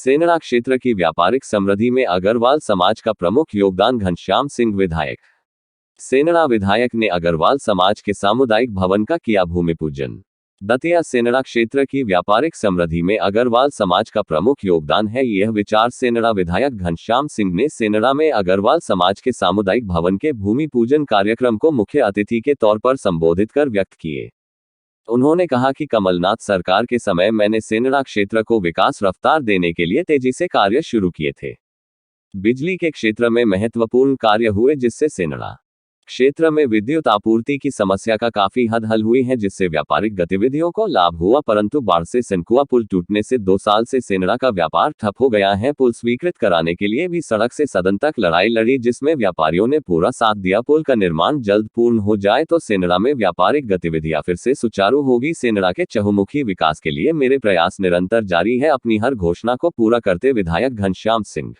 सेनड़ा क्षेत्र की व्यापारिक समृद्धि में अग्रवाल समाज का प्रमुख योगदान। घनश्याम सिंह विधायक। सेनड़ा विधायक ने अग्रवाल समाज के सामुदायिक भवन का किया भूमि पूजन। दतिया सेनड़ा क्षेत्र की व्यापारिक समृद्धि में अग्रवाल समाज का प्रमुख योगदान है, यह विचार सेनड़ा विधायक घनश्याम सिंह ने सेनड़ा में अग्रवाल समाज के सामुदायिक भवन के भूमि पूजन कार्यक्रम को मुख्य अतिथि के तौर पर संबोधित कर व्यक्त किए। उन्होंने कहा कि कमलनाथ सरकार के समय मैंने सेनड़ा क्षेत्र को विकास रफ्तार देने के लिए तेजी से कार्य शुरू किए थे। बिजली के क्षेत्र में महत्वपूर्ण कार्य हुए, जिससे सेनड़ा क्षेत्र में विद्युत आपूर्ति की समस्या का काफी हद हल हुई है, जिससे व्यापारिक गतिविधियों को लाभ हुआ। परंतु बाढ़ से सनकुआ पुल टूटने से 2 साल से सेनड़ा का व्यापार ठप हो गया है। पुल स्वीकृत कराने के लिए भी सड़क से सदन तक लड़ाई लड़ी, जिसमें व्यापारियों ने पूरा साथ दिया। पुल का निर्माण जल्द पूर्ण हो जाए तो सेनड़ा में व्यापारिक गतिविधियां फिर से सुचारू होगी। सेनड़ा के चहुमुखी विकास के लिए मेरे प्रयास निरंतर जारी है। अपनी हर घोषणा को पूरा करते विधायक घनश्याम सिंह।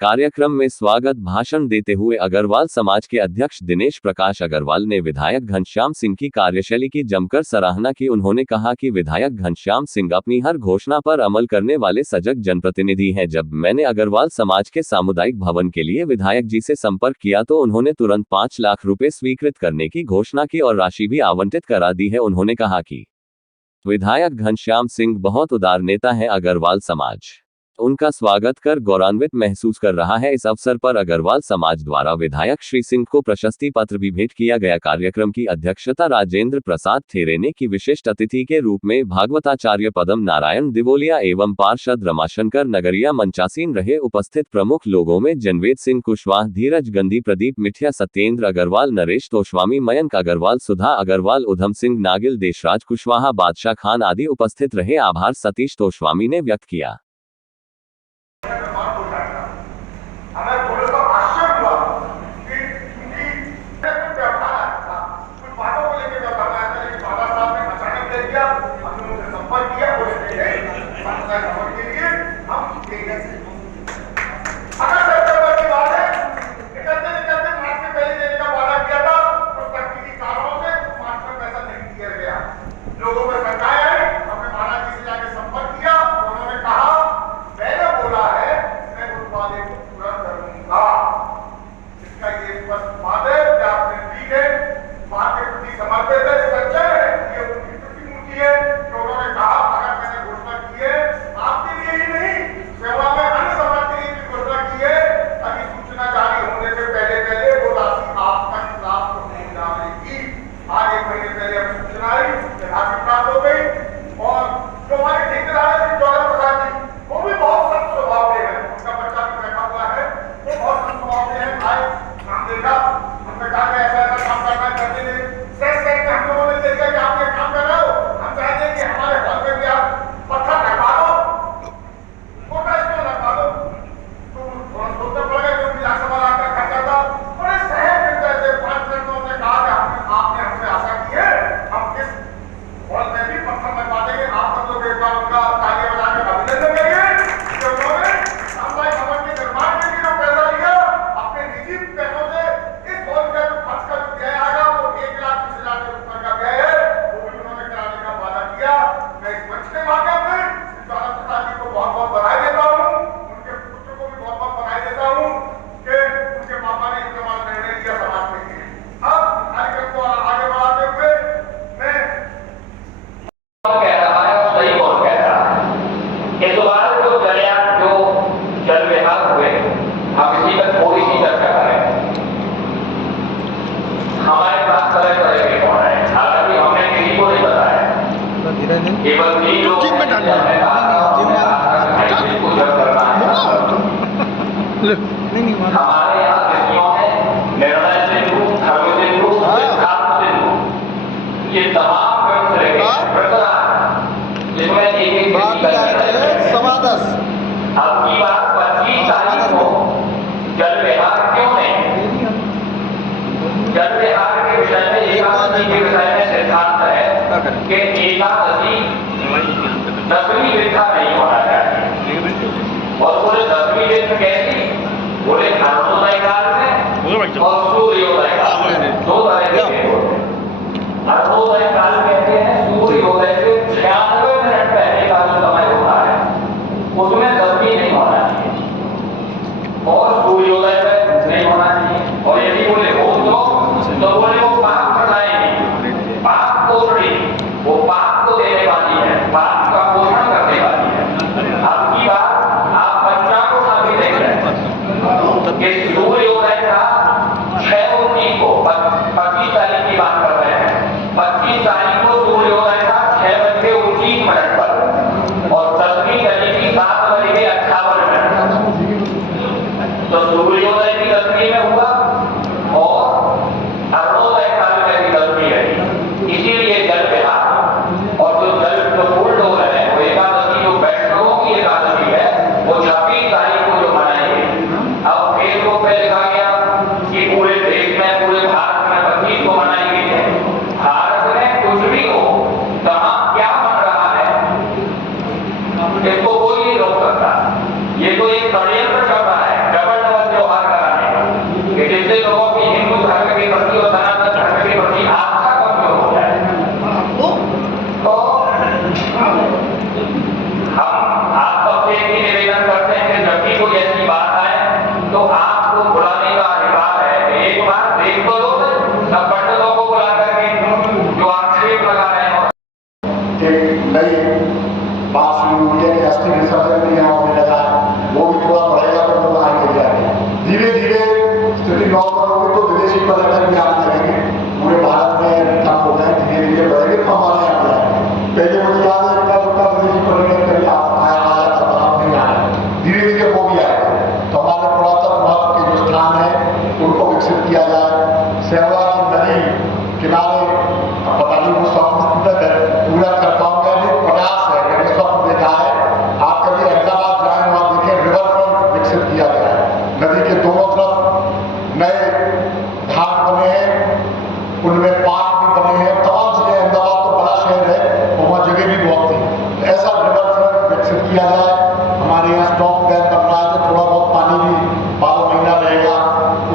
कार्यक्रम में स्वागत भाषण देते हुए अग्रवाल समाज के अध्यक्ष दिनेश प्रकाश अग्रवाल ने विधायक घनश्याम सिंह की कार्यशैली की जमकर सराहना की। उन्होंने कहा कि विधायक घनश्याम सिंह अपनी हर घोषणा पर अमल करने वाले सजग जनप्रतिनिधि हैं। जब मैंने अग्रवाल समाज के सामुदायिक भवन के लिए विधायक जी से संपर्क किया तो उन्होंने तुरंत 5 लाख रुपए स्वीकृत करने की घोषणा की और राशि भी आवंटित करा दी है। उन्होंने कहा कि विधायक घनश्याम सिंह बहुत उदार नेता है। अग्रवाल समाज उनका स्वागत कर गौरवान्वित महसूस कर रहा है। इस अवसर पर अग्रवाल समाज द्वारा विधायक श्री सिंह को प्रशस्ति पत्र भी भेंट किया गया। कार्यक्रम की अध्यक्षता राजेंद्र प्रसाद थेरे ने की। विशिष्ट अतिथि के रूप में भागवताचार्य पदम नारायण दिवोलिया एवं पार्षद रमाशंकर नगरिया मंचासीन रहे। उपस्थित प्रमुख लोगों में जनवेद सिंह कुशवाहा, धीरज गंधी, प्रदीप मिठिया, सत्येंद्र अग्रवाल, नरेश तोस्वामी, मयंक अग्रवाल, सुधा अग्रवाल, उधम सिंह नागिल, देशराज कुशवाहा, बादशाह खान आदि उपस्थित रहे। आभार सतीश तोस्वामी ने व्यक्त किया। हमारे यहाँ कृषियों में निर्णय सिंधु, धर्म सिंधु, विख्यात सिंधु, ये तमाम ग्रंथ रखे जिसमें एक समादस। अब की बात 25 तारीख को जल विहार क्यों नहीं, जल विहार के विषय में, एकादशी के विषय में सिद्धांत है कि एकादशी 10वीं विद्या नहीं होना चाहिए। और बोले 10वीं विद्या कैसी, बोले अरुणोदय काल में और सूर्योदय काल में, 2 तरह के होते हैं। अरुणोदय काल कहते हैं सूर्योदय से 96 मिनट पहले का जो समय होता है, उसमें 10 नई बात शुरू हुई है कि अस्थि विसर्जन भी यहाँ होने लगा है, वो भी थोड़ा बढ़ेगा तो लोग आएंगे जाएंगे। धीरे धीरे स्थिति नॉर्मल होगी तो विदेशी पर्यटक भी आने लगेंगे, पूरे भारत में कम हो गए, धीरे धीरे बढ़ेंगे तो हमारे यहाँ जाएंगे। पहले मुझे याद है इतना छोटा विदेशी पर्यटक कभी आया जाता था, अब नहीं आया, धीरे धीरे वो भी आएगा। तो हमारे पुरातन महत्व के जो स्थान है उनको विकसित किया जाए। सेवा की नदी किनारे पता नहीं वो स्वप्न पूरा कर पाऊंगा, नहीं प्रयास है, मैंने स्वप्न देखा है। आप कभी अहमदाबाद जाए वहाँ देखें, रिवर फ्रंट विकसित किया गया है, नदी के दोनों तरफ नए घाट बने हैं, उनमें पार्क भी बने हैं, तमाम चीजें। अहमदाबाद तो बड़ा शहर है और वहाँ जगह भी बहुत थी, ऐसा रिवर फ्रंट विकसित किया जाए। हमारे यहाँ स्टॉक डैम बन रहा है तो थोड़ा बहुत पानी भी 12 महीना रहेगा,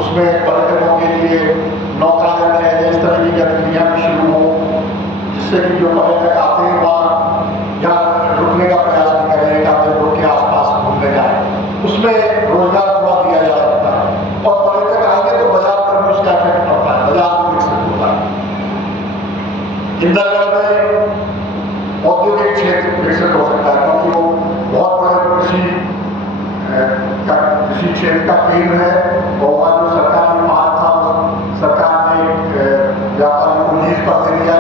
उसमें पर्यटकों के लिए नौकायन है, इस तरह की गतिविधियाँ भी शुरू हो, जिससे कि जो पर्यटक आते हैं वहाँ यहाँ रुकने का प्रयास भी करें, एक आधे रोड के आसपास घूमने जाए, उसमें रोजगार थोड़ा दिया जा सकता है। और पर्यटक आएंगे तो बाजार पर भी उसका इफेक्ट पड़ता है, बाजार भी विकसित होता है। इंदरगढ़ में औद्योगिक क्षेत्र विकसित हो सकता है, क्योंकि वो बहुत बड़े कृषि क्षेत्र का केंद्र है और वहाँ जो सरकारी फार्म था, सरकार ने व्यापारियों को लीज पर दे दिया,